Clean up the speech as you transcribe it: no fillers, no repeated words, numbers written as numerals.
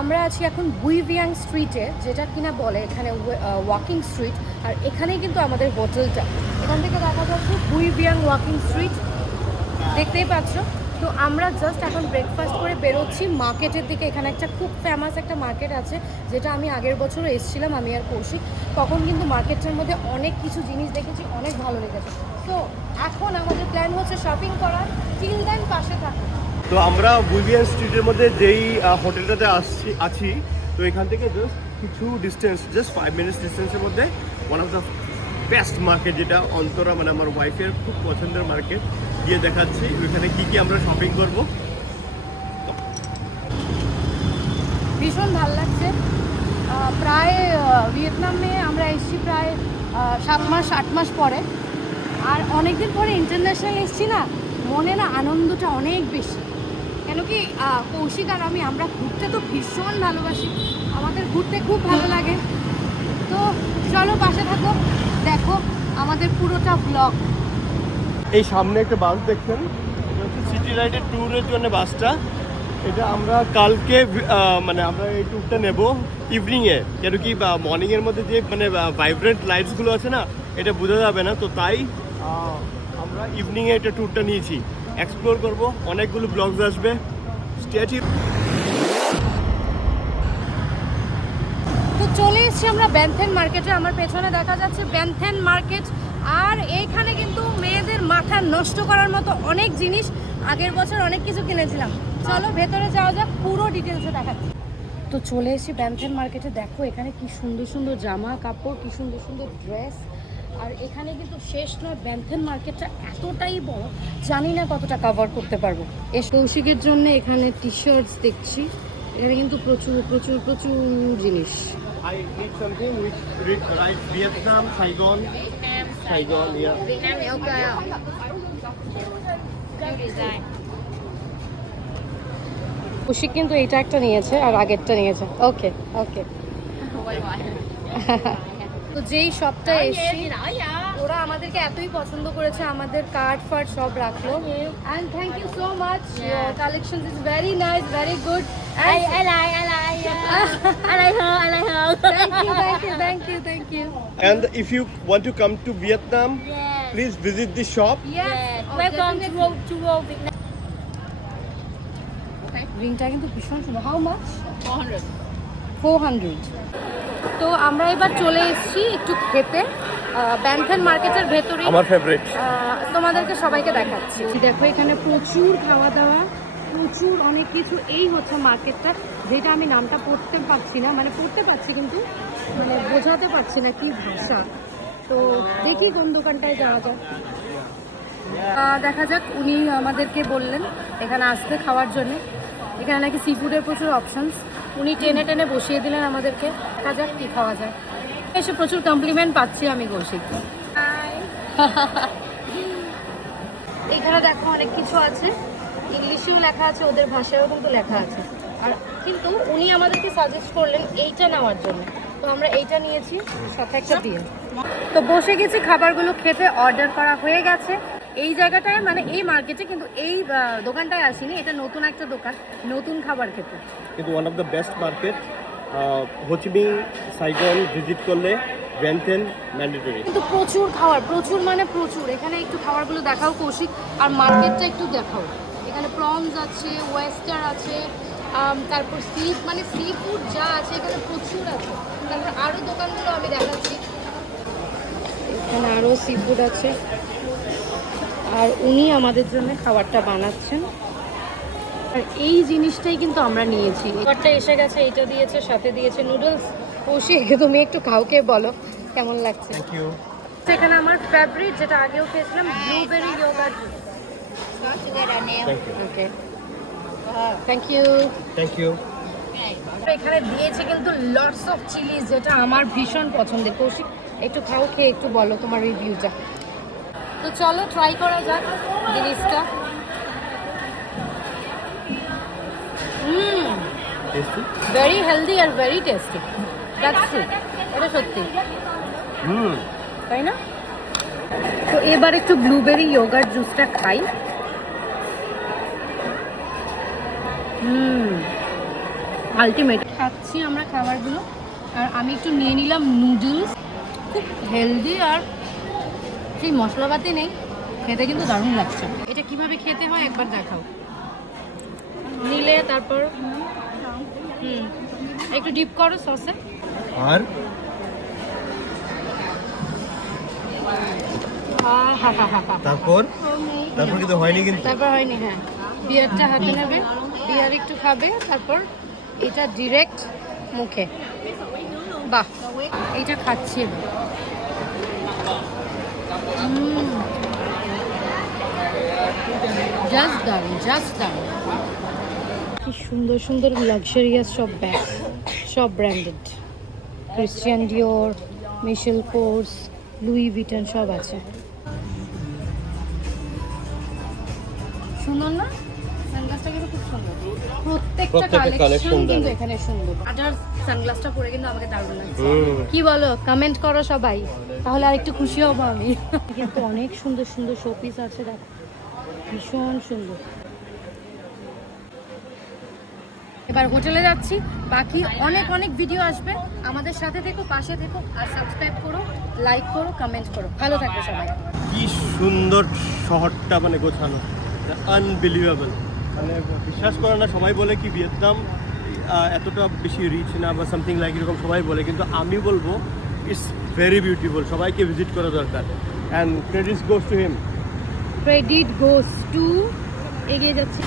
আমরা আছি এখন বুইভিয়াং স্ট্রিটে, যেটা কিনা বলে এখানে ওয়াকিং স্ট্রিট। আর এখানেই কিন্তু আমাদের হোটেলটা, এখান থেকে দেখা যাচ্ছে বুইভিয়াং ওয়াকিং স্ট্রিট, দেখতেই পাচ্ছ। তো আমরা জাস্ট এখন ব্রেকফাস্ট করে বেরোচ্ছি মার্কেটের দিকে। এখানে একটা খুব ফেমাস একটা মার্কেট আছে, যেটা আমি আগের বছরও এসেছিলাম, আমি আর কৌশিক। তখন কিন্তু মার্কেটটার মধ্যে অনেক কিছু জিনিস দেখেছি, অনেক ভালো লেগেছে। তো এখন আমাদের প্ল্যান হচ্ছে শপিং করার। টিল দেন পাশে থাকুন। তো আমরা বুইভিয়ান স্ট্রিটের মধ্যে যেই হোটেলটাতে আছি, তো এখান থেকে জাস্ট কিছু ডিস্টেন্স, জাস্ট 5 মিনিটস ডিস্টেন্সের মধ্যে one of the best market, যেটা অন্তরা মানে আমার ওয়াইফের খুব পছন্দের মার্কেট, গিয়ে দেখাচ্ছি ওইখানে কী কী আমরা শপিং করব। ভীষণ ভালো লাগছে। প্রায় ভিয়েতনামে আমরা এসেছি প্রায় 7 মাস 8 মাস পরে। আর অনেকদিন পরে ইন্টারন্যাশনাল এসেছি না, মনে না আনন্দটা অনেক বেশি। কেন কি কৌশিক আর আমরা ঘুরতে তো ভীষণ ভালোবাসি, আমাদের ঘুরতে খুব ভালো লাগে। তো চলো পাশে থাকো, দেখো আমাদের পুরোটা ব্লগ। এই সামনে একটা বাস দেখছেন, এটা হচ্ছে সিটি রাইডের ট্যুরের জন্য বাসটা। এটা আমরা কালকে মানে আমরা এই ট্যুরটা নেব ইভিনিংয়ে, কেন কি মর্নিংয়ের মধ্যে যে মানে ভাইব্রেন্ট লাইটসগুলো আছে না, এটা বোঝা যাবে না। তো তাই আমরা ইভিনিংয়ে এটা ট্যুরটা নিয়েছি, এক্সপ্লোর করব, অনেকগুলো ব্লগস আসবে। Stay tuned. তো চলে এসেছি আমরা ব্যানথেন মার্কেটে। আমার পেছনে দেখা যাচ্ছে ব্যানথেন মার্কেট। আর এইখানে কিন্তু মেয়েদের মাথা নষ্ট করার মতো অনেক জিনিস, আগের বছর অনেক কিছু কিনেছিলাম। চলো ভেতরে যাওয়া যাক, পুরো ডিটেলসে দেখাচ্ছি। তো চলে এসেছি ব্যানথেন মার্কেটে। দেখো এখানে কি সুন্দর সুন্দর জামা কাপড়, কি সুন্দর সুন্দর ড্রেস। আর এখানে কিন্তু শেষ নয়, ব্যানথেন মার্কেটটা এতটাই বড়, জানি না কতটা কভার করতে পারবো। এই কৌশিকের জন্য এখানে টি শার্টস দেখছি, এখানে কিন্তু প্রচুর প্রচুর প্রচুর জিনিস। I need something which writes Vietnam, Saigon, yeah. Vietnam thì ok không? New design. Kaushik কিন্তু এইটা একটা নিয়েছে আর আগেরটা নিয়েছে। ওকে ওকে। Quay quay. তো যেই শপটা Nói এসেছি, gì nổi vậy? ওরা আমাদেরকে এতই পছন্দ করেছে, আমাদের কার্ড ফার্ড সব রাখলো। And thank you so much, your collection is very nice, very good. I like. I like her. I like her. Thank you thank you. And if you want to come to Vietnam, Yes. please visit this shop. Yes. Welcome to World Vietnam. রিংটা কিন্তু ভীষণ সুন্দর। How much? 400. 400। তো আমরা এবার চলে এসেছি একটু খেতে ব্যানথেন মার্কেটের ভেতরে। আমার ফেভারিট। তোমাদেরকে সবাইকে দেখাচ্ছি। দেখো এখানে প্রচুর খাওয়া দাওয়া, প্রচুর অনেক কিছু। এই হচ্ছে মার্কেটটা, যেটা আমি নামটা পড়তে পারছি না, মানে পড়তে পারছি কিন্তু মানে বোঝাতে পারছি না কি ভাষা। তো দেখি কোন দোকানটায় যাওয়া যায়। দেখা যাক, উনি আমাদেরকে বললেন এখানে আসতে খাওয়ার জন্য। এখানে নাকি সি ফুডের প্রচুর অপশনস, উনি টেনে টেনে বসিয়ে দিলেন আমাদেরকে। দেখা যাক কী খাওয়া যায়। এসে প্রচুর কমপ্লিমেন্ট পাচ্ছি আমি কৌশিক। এখানে দেখো অনেক কিছু আছে, ইংলিশেও লেখা আছে, ওদের ভাষায়ও কিন্তু লেখা আছে। আর কিন্তু উনি আমাদেরকে সাজেস্ট করলেন এইটা নেওয়ার জন্য, তো আমরা এইটা নিয়েছি, সাথে একটা দিয়ে। তো বসে গেছি খাবারগুলো খেতে, অর্ডার করা হয়ে গেছে। এই জায়গাটায় মানে এই মার্কেটে কিন্তু এই দোকানটায় আসিনি, এটা নতুন একটা দোকান, নতুন খাবার খেতে। কিন্তু one of the best market. Ho Chi Minh Saigon visit করলে ভ্যানথেন ম্যান্ডেটরি। কিন্তু প্রচুর খাবার, প্রচুর মানে প্রচুর। এখানে একটু খাবারগুলো দেখাও কৌশিক, আর মার্কেটটা একটু দেখাও। এখানে প্রনস আছে, ওয়েস্টার আছে, তারপর সি ফুড যা আছে এখানে প্রচুর আছে। তারপর আরও দোকানগুলো আমি দেখাচ্ছি, এখানে আরও সি ফুড আছে। আর উনি আমাদের জন্য খাবারটা বানাচ্ছেন। আর এই জিনিসটাই কিন্তু আমরা নিয়েছি। খাবারটা এসে গেছে, এইটা দিয়েছে, সাথে দিয়েছে নুডলস। কৌশিক তুমি একটু খাওকে বলো কেমন লাগছে। Thank you. এখানে আমার ফেভারিট, যেটা আগেও খেয়েছিলাম, blueberry yogurt. Got together now. Thank you. Okay thank you. Thank you. এখানে দিয়েছে কিন্তু লটস অফ চিলিজ, যেটা আমার ভীষণ পছন্দের। কৌশিক একটু খাও, খেয়ে একটু বলো তোমার রিভিউটা। তো চলো ট্রাই করা যাক জিনিসটা। Tasty. Very healthy are very tasty, that's true, এটা সত্যি, তাই না? তো এবার একটু ব্লুবেরি ইয়োগার্ট জুসটা খাই। আলটিমেট। খাচ্ছি আমরা খাবারগুলো, আর আমি একটু নিয়ে নিলাম নুডলস। খুব হেলদি আর সেই মশলাপাতি নেই, খেতে কিন্তু দারুণ লাগছে। এটা কিভাবে খেতে হয় একবার দেখাও। নিলে তারপর একটু ডিপ করো সসে। আর তারপর কিন্তু হয়নি, কিন্তু তারপর হয়নি। হ্যাঁ, বিয়ারটা হাতে নেবে, বিয়ার একটু খাবে, তারপর এটা ডিরেক্ট মুখে। বাহ, এইটা খাচ্ছি এবার। জাস্ট দারুণ, জাস্ট দারুণ। কি সুন্দর সুন্দর লাক্সারিয়াস সব ব্যাগ, সব ব্র্যান্ডেড। ক্রিশ্চিয়ান ডিওর, মিশেল কোর্স, লুই ভিটন সব আছে। সুন্দর না? সানগ্লাসটা কিন্তু খুব সুন্দর। প্রত্যেকটা কালেকশন কিন্তু এখানে সুন্দর। আদার সানগ্লাসটা পরে কিন্তু আমাকে দারুণ লাগছে। কি বলো, কমেন্ট করো সবাই, তাহলে আর একটু খুশি হব আমি। কিন্তু অনেক সুন্দর সুন্দর শোপিস আছে, দেখো ভীষণ সুন্দর। এবার হোটেলে যাচ্ছি, বাকি অনেক অনেক ভিডিও আসবে। আমাদের সাথে থেকো, পাশে থেকো, আর সাবস্ক্রাইব করো, লাইক করো, কমেন্ট করো। ভালো থাকবে সবাই। কি সুন্দর শহরটা, মানে গোছানো, আনবিলিভেবল। মানে বিশ্বাস করে না, সবাই বলে কি ভিয়েতনাম এতটা বেশি রিচ না বা সামথিং লাইক এরকম সবাই বলে, কিন্তু আমি বলবো ইটস ভেরি বিউটিফুল। সবাইকে ভিজিট করা দরকার। And credit goes to him. Credit goes to, এগিয়ে যাচ্ছি।